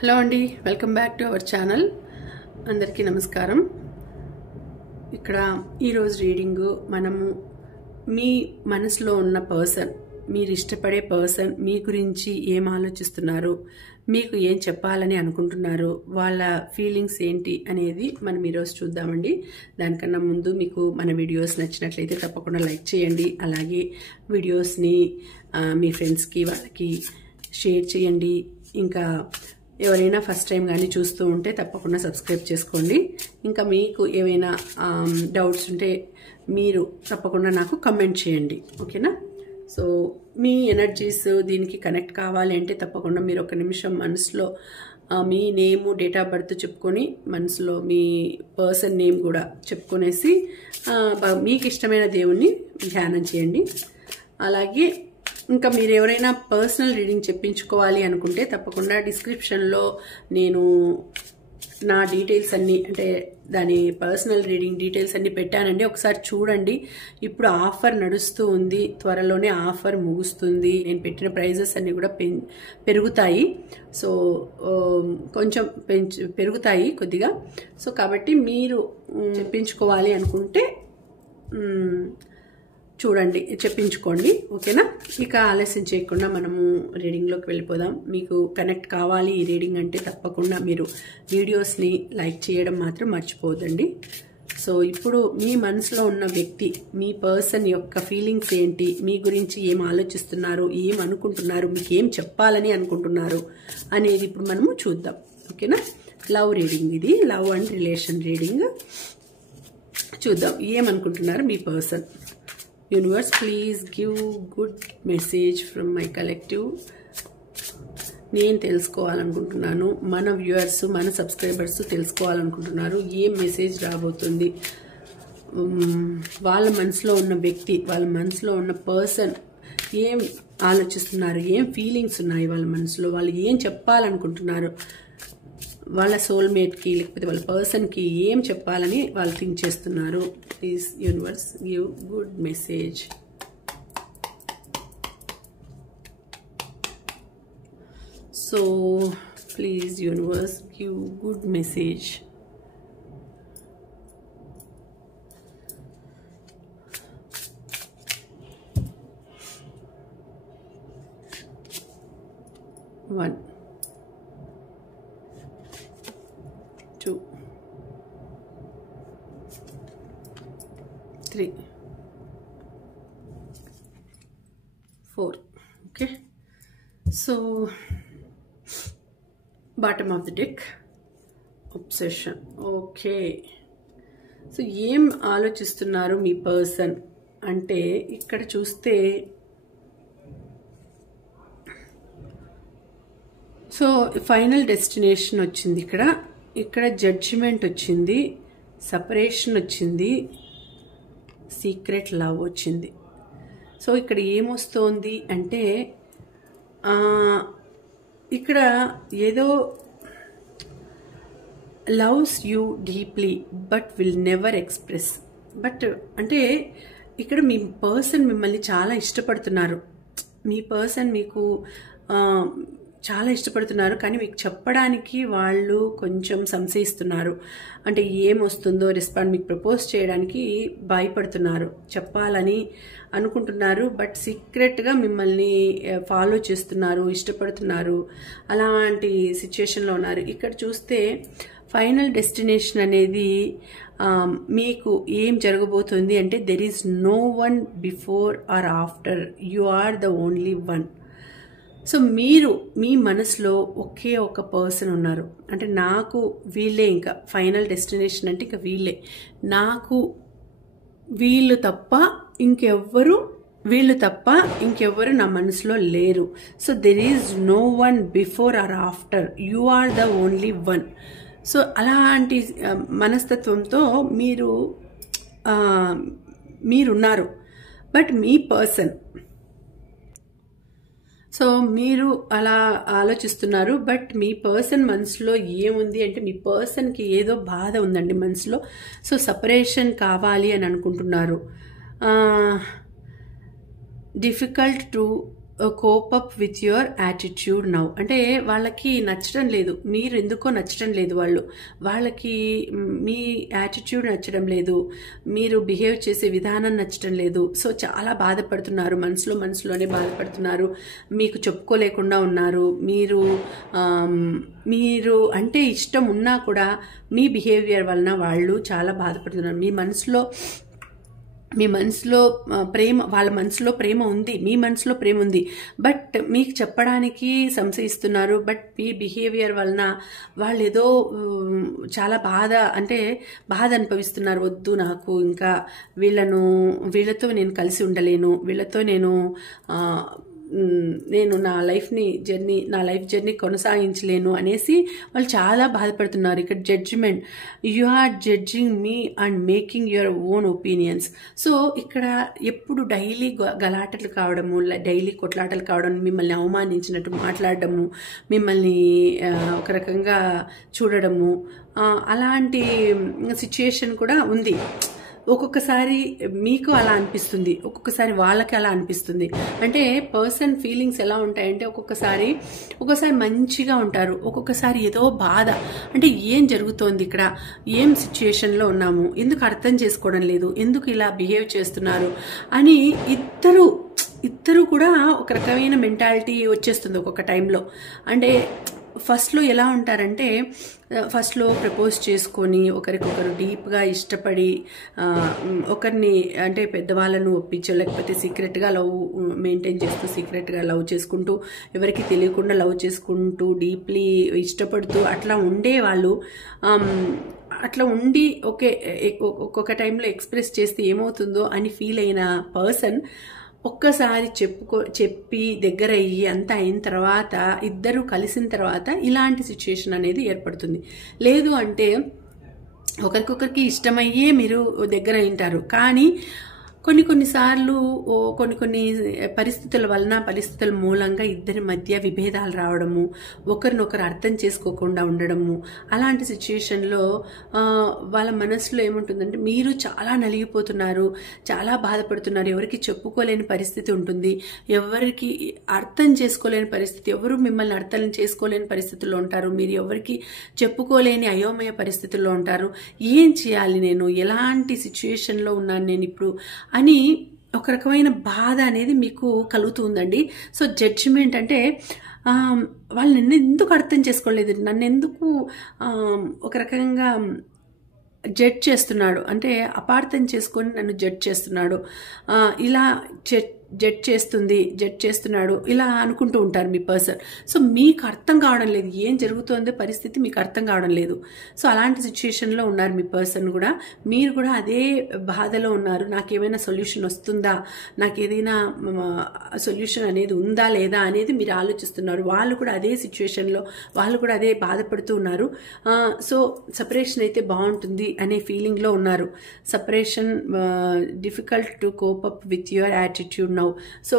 Hello అండి, welcome back to our channel. అందరికీ నమస్కారం. ఇక్కడ ఈరోజు రీడింగ్ మనము మీ మనసులో ఉన్న పర్సన్, మీరు ఇష్టపడే పర్సన్ మీ గురించి ఏం ఆలోచిస్తున్నారు, మీకు ఏం చెప్పాలని అనుకుంటున్నారు, వాళ్ళ ఫీలింగ్స్ ఏంటి అనేది మనం ఈరోజు చూద్దామండి. దానికన్నా ముందు మీకు మన వీడియోస్ నచ్చినట్లయితే తప్పకుండా లైక్ చేయండి. అలాగే వీడియోస్ని మీ ఫ్రెండ్స్కి వాళ్ళకి షేర్ చేయండి. ఇంకా ఎవరైనా ఫస్ట్ టైం కానీ చూస్తూ ఉంటే తప్పకుండా సబ్స్క్రైబ్ చేసుకోండి. ఇంకా మీకు ఏవైనా డౌట్స్ ఉంటే మీరు తప్పకుండా నాకు కమెంట్ చేయండి, ఓకేనా? సో మీ ఎనర్జీస్ దీనికి కనెక్ట్ కావాలి అంటే తప్పకుండా మీరు ఒక నిమిషం మనసులో మీ నేము, డేట్ ఆఫ్ బర్త్ చెప్పుకొని మనసులో మీ పర్సన్ నేమ్ కూడా చెప్పుకొనేసి మీకు ఇష్టమైన దేవుణ్ణి ధ్యానం చేయండి. అలాగే ఇంకా మీరు ఎవరైనా పర్సనల్ రీడింగ్ చెప్పించుకోవాలి అనుకుంటే తప్పకుండా డిస్క్రిప్షన్లో నేను నా డీటెయిల్స్ అన్నీ, అంటే దాని పర్సనల్ రీడింగ్ డీటెయిల్స్ అన్నీ పెట్టానండి. ఒకసారి చూడండి. ఇప్పుడు ఆఫర్ నడుస్తూ ఉంది, త్వరలోనే ఆఫర్ ముగుస్తుంది. నేను పెట్టిన ప్రైజెస్ అన్నీ కూడా పెరుగుతాయి. సో కొంచెం పెరుగుతాయి కొద్దిగా. సో కాబట్టి మీరు చెప్పించుకోవాలి అనుకుంటే చూడండి, చెప్పించుకోండి, ఓకేనా? ఇక ఆలస్యం చేయకుండా మనము రీడింగ్లోకి వెళ్ళిపోదాం. మీకు కనెక్ట్ కావాలి ఈ రీడింగ్ అంటే తప్పకుండా మీరు వీడియోస్ని లైక్ చేయడం మాత్రం మర్చిపోవద్దండి. సో ఇప్పుడు మీ మనసులో ఉన్న వ్యక్తి, మీ పర్సన్ యొక్క ఫీలింగ్స్ ఏంటి, మీ గురించి ఏం ఆలోచిస్తున్నారు, ఏం అనుకుంటున్నారు, మీకు ఏం చెప్పాలని అనుకుంటున్నారు అనేది ఇప్పుడు మనము చూద్దాం, ఓకేనా? లవ్ రీడింగ్ ఇది, లవ్ అండ్ రిలేషన్ రీడింగ్. చూద్దాం ఏమనుకుంటున్నారు మీ person. Universe, please give good message from my collective. నేను తెలుసుకోవాలనుకుంటున్నాను, మన వ్యూవర్స్, మన సబ్స్క్రైబర్స్ తెలుసుకోవాలనుకుంటున్నారు ఏం మెసేజ్ రాబోతుంది. వాళ్ళ మనసులో ఉన్న వ్యక్తి, వాళ్ళ మనసులో ఉన్న పర్సన్ ఏం ఆలోచిస్తున్నారు, ఏం ఫీలింగ్స్ ఉన్నాయి వాళ్ళ మనసులో, వాళ్ళు ఏం చెప్పాలనుకుంటున్నారు, వాళ్ళ సోల్మేట్కి లేకపోతే వాళ్ళ పర్సన్కి ఏం చెప్పాలని వాళ్ళు థింక్ చేస్తున్నారు. Please universe give good message. So please universe give good message. One, 2, 3, 4. Okay, so bottom of the deck, obsession. Okay, so ఏం ఆలోచిస్తున్నారు మీ పర్సన్ అంటే ఇక్కడ చూస్తే, సో ఫైనల్ డెస్టినేషన్ వచ్చింది ఇక్కడ జడ్జిమెంట్ వచ్చింది, సపరేషన్ వచ్చింది, సీక్రెట్ లవ్ వచ్చింది. సో ఇక్కడ ఏమొస్తోంది అంటే ఇక్కడ ఏదో loves you deeply but will never express. But అంటే ఇక్కడ మీ పర్సన్ మిమ్మల్ని చాలా ఇష్టపడుతున్నారు, మీ పర్సన్ మీకు చాలా ఇష్టపడుతున్నారు, కానీ మీకు చెప్పడానికి వాళ్ళు కొంచెం సంశయిస్తున్నారు. అంటే ఏమొస్తుందో రెస్పాండ్, మీకు ప్రపోజ్ చేయడానికి భయపడుతున్నారు, చెప్పాలని అనుకుంటున్నారు, బట్ సీక్రెట్గా మిమ్మల్ని ఫాలో చేస్తున్నారు, ఇష్టపడుతున్నారు. అలాంటి సిచ్యుయేషన్లో ఉన్నారు. ఇక్కడ చూస్తే ఫైనల్ డెస్టినేషన్ అనేది మీకు ఏం జరగబోతుంది అంటే, there is no one before or after, you are the only one. So మీరు మీ మనసులో ఒకే ఒక పర్సన్ ఉన్నారు. అంటే నాకు వీళ్ళే, ఇంకా ఫైనల్ డెస్టినేషన్ అంటే ఇక వీళ్ళే, నాకు వీళ్ళు తప్ప ఇంకెవ్వరు నా మనసులో లేరు. So there is no one before or after, you are the only one. So అలాంటి మనస్తత్వంతో మీరున్నారు. బట్ మీ పర్సన్, సో మీరు అలా ఆలోచిస్తున్నారు, బట్ మీ పర్సన్ మనసులో ఏముంది అంటే, మీ పర్సన్కి ఏదో బాధ ఉందండి మనసులో. సో సపరేషన్ కావాలి అని అనుకుంటున్నారు. Difficult to cope up with your attitude now. అంటే వాళ్ళకి నచ్చడం లేదు, మీరు ఎందుకో నచ్చడం లేదు, వాళ్ళకి మీ యాటిట్యూడ్ నచ్చడం లేదు, మీరు బిహేవ్ చేసే విధానం నచ్చడం లేదు. సో చాలా బాధపడుతున్నారు, మనసులోనే బాధపడుతున్నారు, మీకు చెప్పుకోలేకుండా ఉన్నారు. మీరు అంటే ఇష్టం ఉన్నా కూడా మీ బిహేవియర్ వలన వాళ్ళు చాలా బాధపడుతున్నారు. మీ మనసులో ప్రేమ, వాళ్ళ మనసులో ప్రేమ ఉంది, మీ మనసులో ప్రేమ ఉంది, బట్ మీకు చెప్పడానికి సంశయిస్తున్నారు. బట్ మీ బిహేవియర్ వలన వాళ్ళు ఏదో చాలా బాధ అనుభవిస్తున్నారు. వద్దు, నాకు ఇంకా వీళ్ళతో నేను కలిసి ఉండలేను, వీళ్ళతో నేను నా లైఫ్ జర్నీ కొనసాగించలేను అనేసి వాళ్ళు చాలా బాధపడుతున్నారు. ఇక్కడ judgement, you are judging me and making your own opinions. So ఇక్కడ ఎప్పుడు డైలీ గలాటలు కావడము, డైలీ కొట్లాటలు కావడం, మిమ్మల్ని అవమానించినట్టు మాట్లాడడము, మిమ్మల్ని ఒక రకంగా చూడడము, అలాంటి సిచ్యుయేషన్ కూడా ఉంది. ఒక్కొక్కసారి మీకు అలా అనిపిస్తుంది, ఒక్కొక్కసారి వాళ్ళకి అలా అనిపిస్తుంది. అంటే పర్సన్ ఫీలింగ్స్ ఎలా ఉంటాయంటే ఒక్కొక్కసారి మంచిగా ఉంటారు, ఒక్కొక్కసారి ఏదో బాధ, అంటే ఏం జరుగుతోంది ఇక్కడ, ఏం సిచ్యుయేషన్లో ఉన్నాము, ఎందుకు అర్థం చేసుకోవడం లేదు, ఎందుకు ఇలా బిహేవ్ చేస్తున్నారు అని ఇద్దరు కూడా ఒక రకమైన మెంటాలిటీ వచ్చేస్తుంది ఒక్కొక్క టైంలో. అంటే ఫస్ట్లో ఎలా ఉంటారంటే, ఫస్ట్లో ప్రపోజ్ చేసుకొని ఒకరికొకరు డీప్గా ఇష్టపడి ఒకరిని అంటే పెద్దవాళ్ళను ఒప్పించో, లేకపోతే సీక్రెట్గా లవ్ మెయింటైన్ చేస్తూ సీక్రెట్గా లవ్ చేసుకుంటూ, ఎవరికి తెలియకుండా లవ్ చేసుకుంటూ, డీప్లీ ఇష్టపడుతూ అట్లా ఉండేవాళ్ళు. అట్లా ఉండి ఒక్కొక్క టైంలో ఎక్స్ప్రెస్ చేస్తే ఏమవుతుందో అని ఫీల్ అయిన పర్సన్ ఒక్కసారి చెప్పి దగ్గర అయ్యి అంతా అయిన తర్వాత, ఇద్దరు కలిసిన తర్వాత ఇలాంటి సిచ్యుయేషన్ అనేది ఏర్పడుతుంది. లేదు అంటే ఒకరికొకరికి ఇష్టమయ్యే మీరు దగ్గర అయింటారు, కానీ కొన్నిసార్లు కొన్ని పరిస్థితుల మూలంగా ఇద్దరి మధ్య విభేదాలు రావడము, ఒకరినొకరు అర్థం చేసుకోకుండా ఉండడము, అలాంటి సిచ్యుయేషన్లో వాళ్ళ మనసులో ఏముంటుందంటే మీరు చాలా నలిగిపోతున్నారు, చాలా బాధపడుతున్నారు, ఎవరికి చెప్పుకోలేని పరిస్థితి ఉంటుంది, ఎవరికి అర్థం చేసుకోలేని పరిస్థితి, ఎవరు మిమ్మల్ని అర్థం చేసుకోలేని పరిస్థితుల్లో ఉంటారు, మీరు ఎవరికి చెప్పుకోలేని అయోమయ పరిస్థితుల్లో ఉంటారు. ఏం చేయాలి, నేను ఎలాంటి సిచ్యుయేషన్లో ఉన్నాను నేను ఇప్పుడు అని ఒక రకమైన బాధ అనేది మీకు కలుగుతుందండి. సో జడ్జిమెంట్ అంటే వాళ్ళు నన్ను ఎందుకు అర్థం చేసుకోలేదు, నన్ను ఎందుకు ఒక రకంగా జడ్జ్ చేస్తున్నాడు, అంటే అపార్థం చేసుకొని నన్ను జడ్జ్ చేస్తున్నాడు, ఇలా జడ్జ్ చేస్తున్నాడు, ఇలా అనుకుంటూ ఉంటారు మీ పర్సన్. సో మీకు అర్థం కావడం లేదు, ఏం జరుగుతుందో పరిస్థితి మీకు అర్థం కావడం లేదు. సో అలాంటి సిచ్యుయేషన్లో ఉన్నారు మీ పర్సన్ కూడా. మీరు కూడా అదే బాధలో ఉన్నారు, నాకేమైనా సొల్యూషన్ వస్తుందా, నాకేదైనా సొల్యూషన్ అనేది ఉందా లేదా అనేది మీరు ఆలోచిస్తున్నారు. వాళ్ళు కూడా అదే సిచ్యుయేషన్లో, వాళ్ళు కూడా అదే బాధపడుతూ ఉన్నారు. సో సపరేషన్ అయితే బాగుంటుంది అనే ఫీలింగ్లో ఉన్నారు. Separation difficult to cope up with your attitude now. So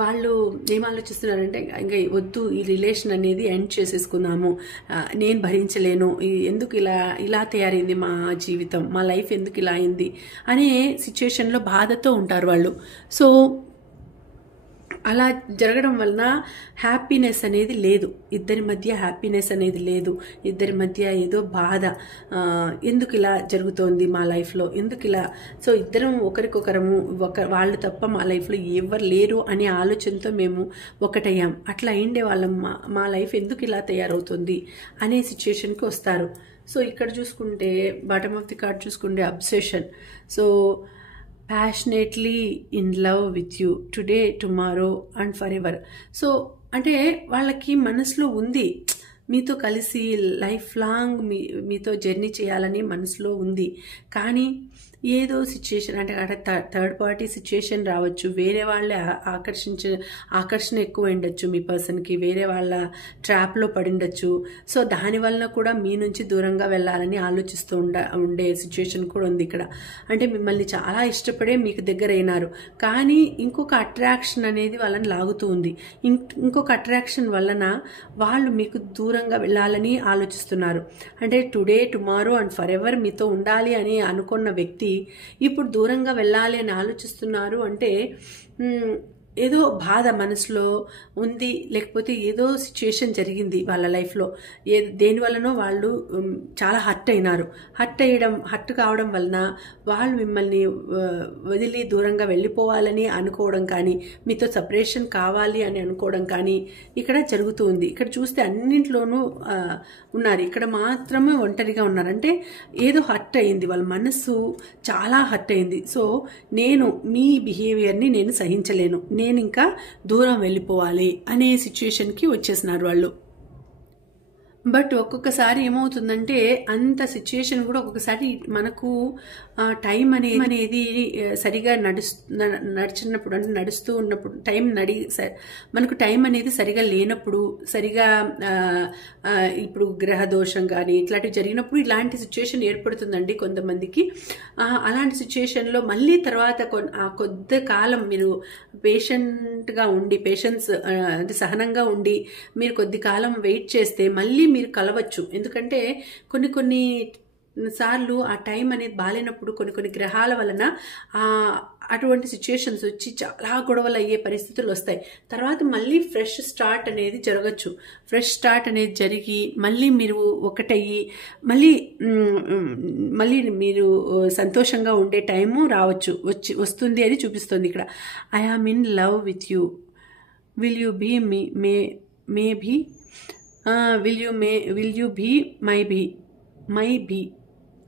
వాళ్ళు ఏం ఆలోచిస్తున్నారంటే, ఇంకా వద్దు, ఈ రిలేషన్ అనేది ఎండ్ చేసేసుకుందాము, నేను భరించలేను, ఎందుకు ఇలా తయారైంది మా జీవితం, మా లైఫ్ ఎందుకు ఇలా అయింది అనే సిచ్యుయేషన్లో బాధతో ఉంటారు వాళ్ళు. సో అలా జరగడం వలన హ్యాపీనెస్ అనేది లేదు, ఇద్దరి మధ్య హ్యాపీనెస్ అనేది లేదు, ఇద్దరి మధ్య ఏదో బాధ, ఎందుకు ఇలా జరుగుతోంది మా లైఫ్లో, ఎందుకు ఇలా. సో ఇద్దరం ఒకరికొకరము, వాళ్ళు తప్ప మా లైఫ్లో ఎవరు లేరు అనే ఆలోచనతో మేము ఒకటయ్యాం, అట్లా అయిండే వాళ్ళం, మా లైఫ్ ఎందుకు ఇలా తయారవుతుంది అనే సిచ్యుయేషన్కి వస్తారు. సో ఇక్కడ చూసుకుంటే బాటమ్ ఆఫ్ ది కార్డ్ చూసుకుంటే obsession. So passionately in love with you today, tomorrow and forever. So అంటే వాళ్ళకి మనసులో ఉంది, మీతో కలిసి లైఫ్ లాంగ్ మీతో జర్నీ చేయాలని మనసులో ఉంది, కానీ ఏదో సిచ్యుయేషన్, అంటే అక్కడ థర్డ్ పార్టీ సిచ్యుయేషన్ రావచ్చు, వేరే వాళ్ళే ఆకర్షణ ఎక్కువ ఉండొచ్చు మీ పర్సన్కి, వేరే వాళ్ళ ట్రాప్లో పడిండొచ్చు. సో దానివల్ల కూడా మీ నుంచి దూరంగా వెళ్ళాలని ఆలోచిస్తూ ఉండే సిచ్యుయేషన్ కూడా ఉంది ఇక్కడ. అంటే మిమ్మల్ని చాలా ఇష్టపడే మీకు దగ్గర అయినారు, కానీ ఇంకొక అట్రాక్షన్ అనేది వాళ్ళని లాగుతూ ఉంది, ఇంకొక అట్రాక్షన్ వలన వాళ్ళు మీకు దూరంగా వెళ్ళాలని ఆలోచిస్తున్నారు. అంటే today, tomorrow and for ever మీతో ఉండాలి అని అనుకున్న వ్యక్తి ఇప్పుడు దూరంగా వెళ్ళాలి అని ఆలోచిస్తున్నారు. అంటే ఏదో బాధ మనసులో ఉంది, లేకపోతే ఏదో సిచ్యుయేషన్ జరిగింది వాళ్ళ లైఫ్లో, దేనివల్లనో వాళ్ళు చాలా హర్ట్ కావడం వలన వాళ్ళు మిమ్మల్ని వదిలి దూరంగా వెళ్ళిపోవాలని అనుకోవడం కానీ, మీతో సపరేషన్ కావాలి అని అనుకోవడం కానీ ఇక్కడ జరుగుతూ ఉంది. ఇక్కడ చూస్తే అన్నింట్లోనూ ఉన్నారు, ఇక్కడ మాత్రమే ఒంటరిగా ఉన్నారు. అంటే ఏదో హర్ట్ అయింది, వాళ్ళ మనసు చాలా హర్ట్ అయింది. సో నేను మీ బిహేవియర్ని నేను సహించలేను, నేను ఇంకా దూరం వెళ్ళిపోవాలి అనే సిచ్యుయేషన్కి వచ్చేసినారు వాళ్ళు. బట్ ఒక్కొక్కసారి ఏమవుతుందంటే అంత సిచ్యుయేషన్ కూడా ఒక్కొక్కసారి మనకు టైం అనేది సరిగా నడిచినప్పుడు, అంటే నడుస్తూ ఉన్నప్పుడు మనకు టైం అనేది సరిగా లేనప్పుడు, సరిగా ఇప్పుడు గ్రహ దోషం కానీ ఇట్లాంటివి జరిగినప్పుడు ఇలాంటి సిచ్యుయేషన్ ఏర్పడుతుందండి కొంతమందికి. అలాంటి సిచ్యుయేషన్లో మళ్ళీ తర్వాత కొద్ది కాలం మీరు పేషెంట్గా ఉండి, అంటే సహనంగా ఉండి మీరు కొద్ది కాలం వెయిట్ చేస్తే మళ్ళీ మీరు కలవచ్చు. ఎందుకంటే కొన్ని సార్లు ఆ టైం అనేది బాగాలేనప్పుడు కొన్ని గ్రహాల వలన అటువంటి సిచ్యుయేషన్స్ వచ్చి చాలా గొడవలు అయ్యే పరిస్థితులు వస్తాయి. తర్వాత మళ్ళీ ఫ్రెష్ స్టార్ట్ అనేది జరగచ్చు. ఫ్రెష్ స్టార్ట్ అనేది జరిగి మళ్ళీ మీరు ఒకటయ్యి మళ్ళీ మీరు సంతోషంగా ఉండే టైము వస్తుంది అని చూపిస్తుంది ఇక్కడ. I am in love with you, will you be will you be my be.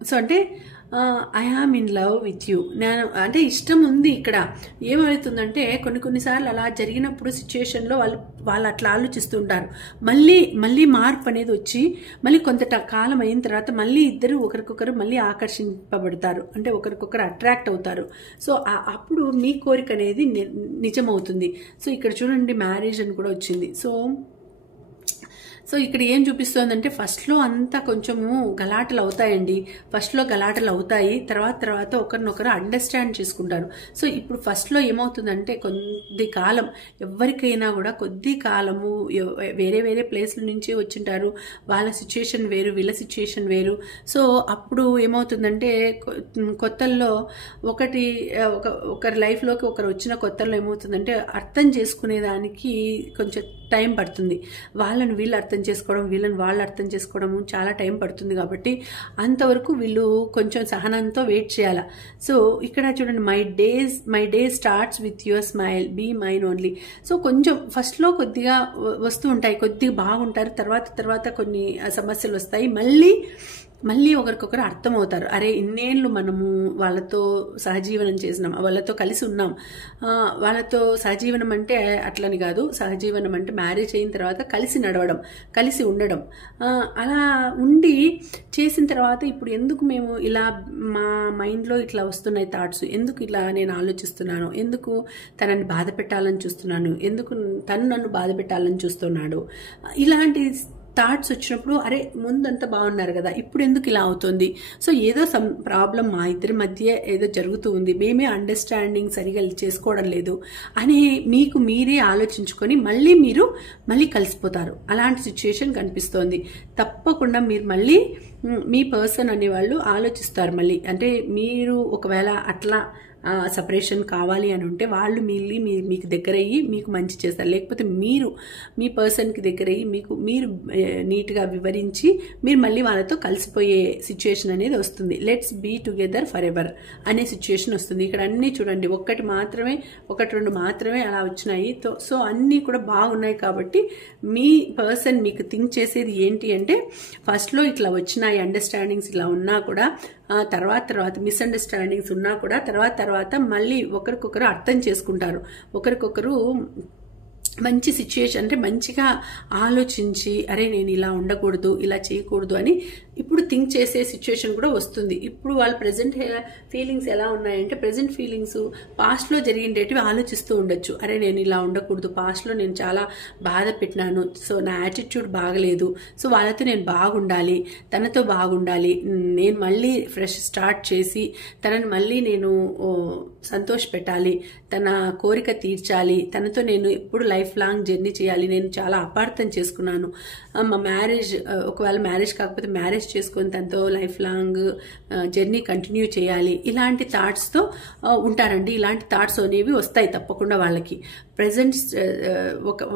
So అంటే I am in love with you, నేను అంటే ఇష్టం ఉంది. ఇక్కడ ఏమవుతుందంటే కొన్నిసార్లు అలా జరిగినప్పుడు సిచ్యుయేషన్లో వాళ్ళు అట్లా ఆలోచిస్తుంటారు. మళ్ళీ మార్పు అనేది వచ్చి మళ్ళీ కొంత కాలం అయిన తర్వాత మళ్ళీ ఇద్దరు ఒకరికొకరు మళ్ళీ ఆకర్షింపబడతారు, అంటే ఒకరికొకరు అట్రాక్ట్ అవుతారు. సో అప్పుడు మీ కోరిక అనేది నిజమవుతుంది. సో ఇక్కడ చూడండి మ్యారేజ్ అని కూడా వచ్చింది. సో ఇక్కడ ఏం చూపిస్తోందంటే ఫస్ట్లో అంతా కొంచెము గలాటలు అవుతాయండి. తర్వాత ఒకరినొకరు అండర్స్టాండ్ చేసుకుంటారు. సో ఇప్పుడు ఫస్ట్లో ఏమవుతుందంటే కొద్ది కాలం ఎవరికైనా కూడా కొద్ది కాలము వేరే ప్లేస్ల నుంచి వచ్చింటారు, వాళ్ళ సిచ్యుయేషన్ వేరు, వీళ్ళ సిచ్యుయేషన్ వేరు. సో అప్పుడు ఏమవుతుందంటే కొత్తల్లో ఒకరి లైఫ్లోకి ఒకరు వచ్చిన కొత్తల్లో ఏమవుతుందంటే అర్థం చేసుకునేదానికి కొంచెం టైం పడుతుంది. వాళ్ళని వీళ్ళు అర్థం చేసుకోవడం, వీళ్ళని వాళ్ళు అర్థం చేసుకోవడము చాలా టైం పడుతుంది. కాబట్టి అంతవరకు వీళ్ళు కొంచెం సహనంతో వెయిట్ చేయాలి. సో ఇక్కడ చూడండి, my day starts with your smile, be mine only. So కొంచెం ఫస్ట్లో కొద్దిగా వస్తూ ఉంటాయి, కొద్దిగా బాగుంటారు, తర్వాత కొన్ని సమస్యలు వస్తాయి. మళ్ళీ ఒకరికొకరు అర్థమవుతారు. అరే ఇన్నేళ్ళు మనము వాళ్ళతో సహజీవనం చేసినాం, వాళ్ళతో కలిసి ఉన్నాం. వాళ్ళతో సహజీవనం అంటే అట్లని కాదు, సహజీవనం అంటే మ్యారేజ్ అయిన తర్వాత కలిసి నడవడం, కలిసి ఉండడం. అలా ఉండి చేసిన తర్వాత ఇప్పుడు ఎందుకు మేము ఇలా మా మైండ్లో ఇట్లా వస్తున్నాయి థాట్స్, ఎందుకు ఇలా నేను ఆలోచిస్తున్నాను, ఎందుకు తనని బాధ పెట్టాలని చూస్తున్నాను, ఎందుకు తను నన్ను బాధ పెట్టాలని చూస్తున్నాడు, ఇలాంటి థాట్స్ వచ్చినప్పుడు అరే ముందంతా బాగున్నారు కదా, ఇప్పుడు ఎందుకు ఇలా అవుతుంది, సో ఏదో ప్రాబ్లం మా ఇద్దరి మధ్య ఏదో జరుగుతూ ఉంది, మేమే అండర్స్టాండింగ్ సరిగా చేసుకోవడం లేదు అని మీకు మీరే ఆలోచించుకొని మళ్ళీ కలిసిపోతారు. అలాంటి సిచ్యుయేషన్ కనిపిస్తోంది. తప్పకుండా మీరు మళ్ళీ మీ పర్సన్ అనేవాళ్ళు ఆలోచిస్తారు మళ్ళీ. అంటే మీరు ఒకవేళ అట్లా సపరేషన్ కావాలి అని ఉంటే వాళ్ళు మీకు దగ్గర అయ్యి మీకు మంచి చేస్తారు. లేకపోతే మీరు మీ పర్సన్కి దగ్గర అయ్యి మీరు నీట్గా వివరించి మీరు మళ్ళీ వాళ్ళతో కలిసిపోయే సిచ్యుయేషన్ అనేది వస్తుంది. Let's be together forever అనే సిచ్యుయేషన్ వస్తుంది. ఇక్కడ అన్నీ చూడండి, ఒకటి రెండు మాత్రమే అలా వచ్చినాయి. సో అన్నీ కూడా బాగున్నాయి. కాబట్టి మీ పర్సన్ మీకు థింక్ చేసేది ఏంటి అంటే ఫస్ట్లో ఇట్లా వచ్చినాయి అండర్స్టాండింగ్స్, ఇలా ఉన్నా కూడా తర్వాత మిస్అండర్స్టాండింగ్స్ ఉన్నా కూడా తర్వాత మళ్ళీ ఒకరికొకరు అర్థం చేసుకుంటారు. ఒకరికొకరు మంచి సిచ్యుయేషన్ అంటే మంచిగా ఆలోచించి అరే నేను ఇలా ఉండకూడదు, ఇలా చేయకూడదు అని ఇప్పుడు థింక్ చేసే సిచ్యుయేషన్ కూడా వస్తుంది. ఇప్పుడు వాళ్ళ ప్రెజెంట్ ఫీలింగ్స్ ఎలా ఉన్నాయంటే ప్రెజెంట్ ఫీలింగ్స్ పాస్ట్లో జరిగిండేటివి ఆలోచిస్తూ ఉండొచ్చు. అరే నేను ఇలా ఉండకూడదు, పాస్ట్లో నేను చాలా బాధ పెట్టినాను, సో నా యాటిట్యూడ్ బాగలేదు, సో వాళ్ళతో నేను బాగుండాలి, తనతో బాగుండాలి, నేను మళ్ళీ ఫ్రెష్ స్టార్ట్ చేసి తనని మళ్ళీ నేను సంతోష పెట్టాలి, తన కోరిక తీర్చాలి, తనతో నేను ఎప్పుడు లైఫ్ లాంగ్ జర్నీ చేయాలి, నేను చాలా అపార్థం చేసుకున్నాను, మా మ్యారేజ్ ఒకవేళ మ్యారేజ్ కాకపోతే మ్యారేజ్ చేసుకొని తనతో లైఫ్ లాంగ్ జర్నీ కంటిన్యూ చేయాలి, ఇలాంటి థాట్స్తో ఉంటారండి. ఇలాంటి థాట్స్ అనేవి వస్తాయి తప్పకుండా వాళ్ళకి. ప్రజెంట్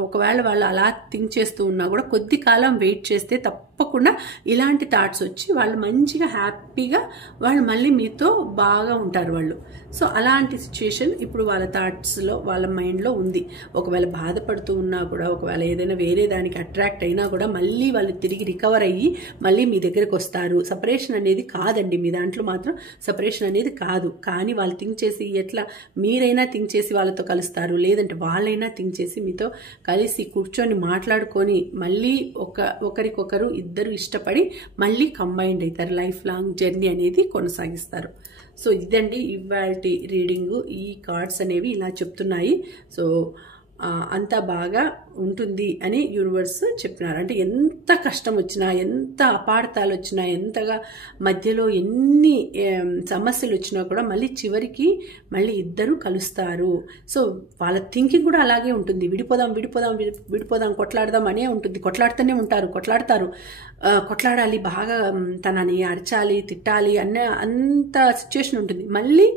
ఒకవేళ వాళ్ళు అలా థింక్ చేస్తూ ఉన్నా కూడా కొద్ది కాలం వెయిట్ చేస్తే తప్పకుండా ఇలాంటి థాట్స్ వచ్చి వాళ్ళు మంచిగా హ్యాపీగా వాళ్ళు మళ్ళీ మీతో బాగా ఉంటారు వాళ్ళు. సో అలాంటి సిచ్యుయేషన్ ఇప్పుడు వాళ్ళ థాట్స్లో వాళ్ళ మైండ్లో ఉంది. ఒకవేళ బాధపడుతూ ఉన్నా కూడా, ఒకవేళ ఏదైనా వేరే దానికి అట్రాక్ట్ అయినా కూడా మళ్ళీ వాళ్ళు తిరిగి రికవర్ అయ్యి మళ్ళీ మీ దగ్గరకు వస్తారు. సపరేషన్ అనేది కాదండి, మీ దాంట్లో మాత్రం సపరేషన్ అనేది కాదు. కానీ వాళ్ళు థింక్ చేసి ఎట్లా మీరైనా థింక్ చేసి వాళ్ళతో కలుస్తారు, లేదంటే వాళ్ళైనా థింక్ చేసి మీతో కలిసి కూర్చొని మాట్లాడుకొని మళ్ళీ ఒకరికొకరు ఇద్దరు ఇష్టపడి మళ్ళీ కంబైండ్ అవుతారు, లైఫ్ లాంగ్ జర్నీ అనేది కొనసాగిస్తారు. సో ఇదండి ఇవాల్టి రీడింగు. ఈ కార్డ్స్ అనేవి ఇలా చెప్తున్నాయి. సో అంత బాగా ఉంటుంది అని యూనివర్స్ చెప్పినారు. అంటే ఎంత కష్టం వచ్చినా, ఎంత అపార్థాలు వచ్చినా, ఎంతగా మధ్యలో ఎన్ని సమస్యలు వచ్చినా కూడా మళ్ళీ చివరికి మళ్ళీ ఇద్దరు కలుస్తారు. సో వాళ్ళ థింకింగ్ కూడా అలాగే ఉంటుంది. విడిపోదాం విడిపోదాం విడిపోదాం, కొట్లాడదాం అనే ఉంటుంది. కొట్లాడుతూనే ఉంటారు, కొట్లాడాలి, బాగా తనని అరచాలి, తిట్టాలి అంత సిచ్యుయేషన్ ఉంటుంది. మళ్ళీ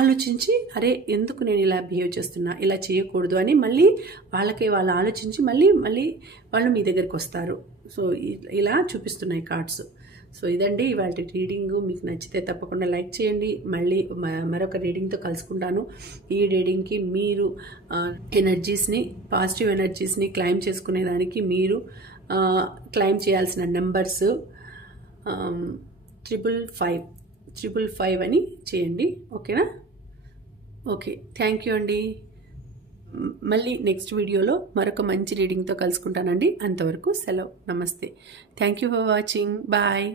ఆలోచించి అరే ఎందుకు నేను ఇలా బిహేవ్ చేస్తున్నా, ఇలా చేయకూడదు అని మళ్ళీ వాళ్ళు ఆలోచించి మళ్ళీ వాళ్ళు మీ దగ్గరికి వస్తారు. సో ఇలా చూపిస్తున్నాయి కార్డ్స్. సో ఇదండి ఇవాళ రీడింగ్. మీకు నచ్చితే తప్పకుండా లైక్ చేయండి. మళ్ళీ మరొక రీడింగ్తో కలుసుకుంటాను. ఈ రీడింగ్కి మీరు ఎనర్జీస్ని, పాజిటివ్ ఎనర్జీస్ని క్లైమ్ చేసుకునేదానికి మీరు క్లైమ్ చేయాల్సిన నెంబర్స్ 555 అని చేయండి. ఓకేనా? ఓకే, థ్యాంక్ యూ అండి. మళ్ళీ నెక్స్ట్ వీడియోలో మరొక మంచి రీడింగ్తో కలుసుకుంటానండి. అంతవరకు సెలవు. నమస్తే. Thank you for watching. Bye.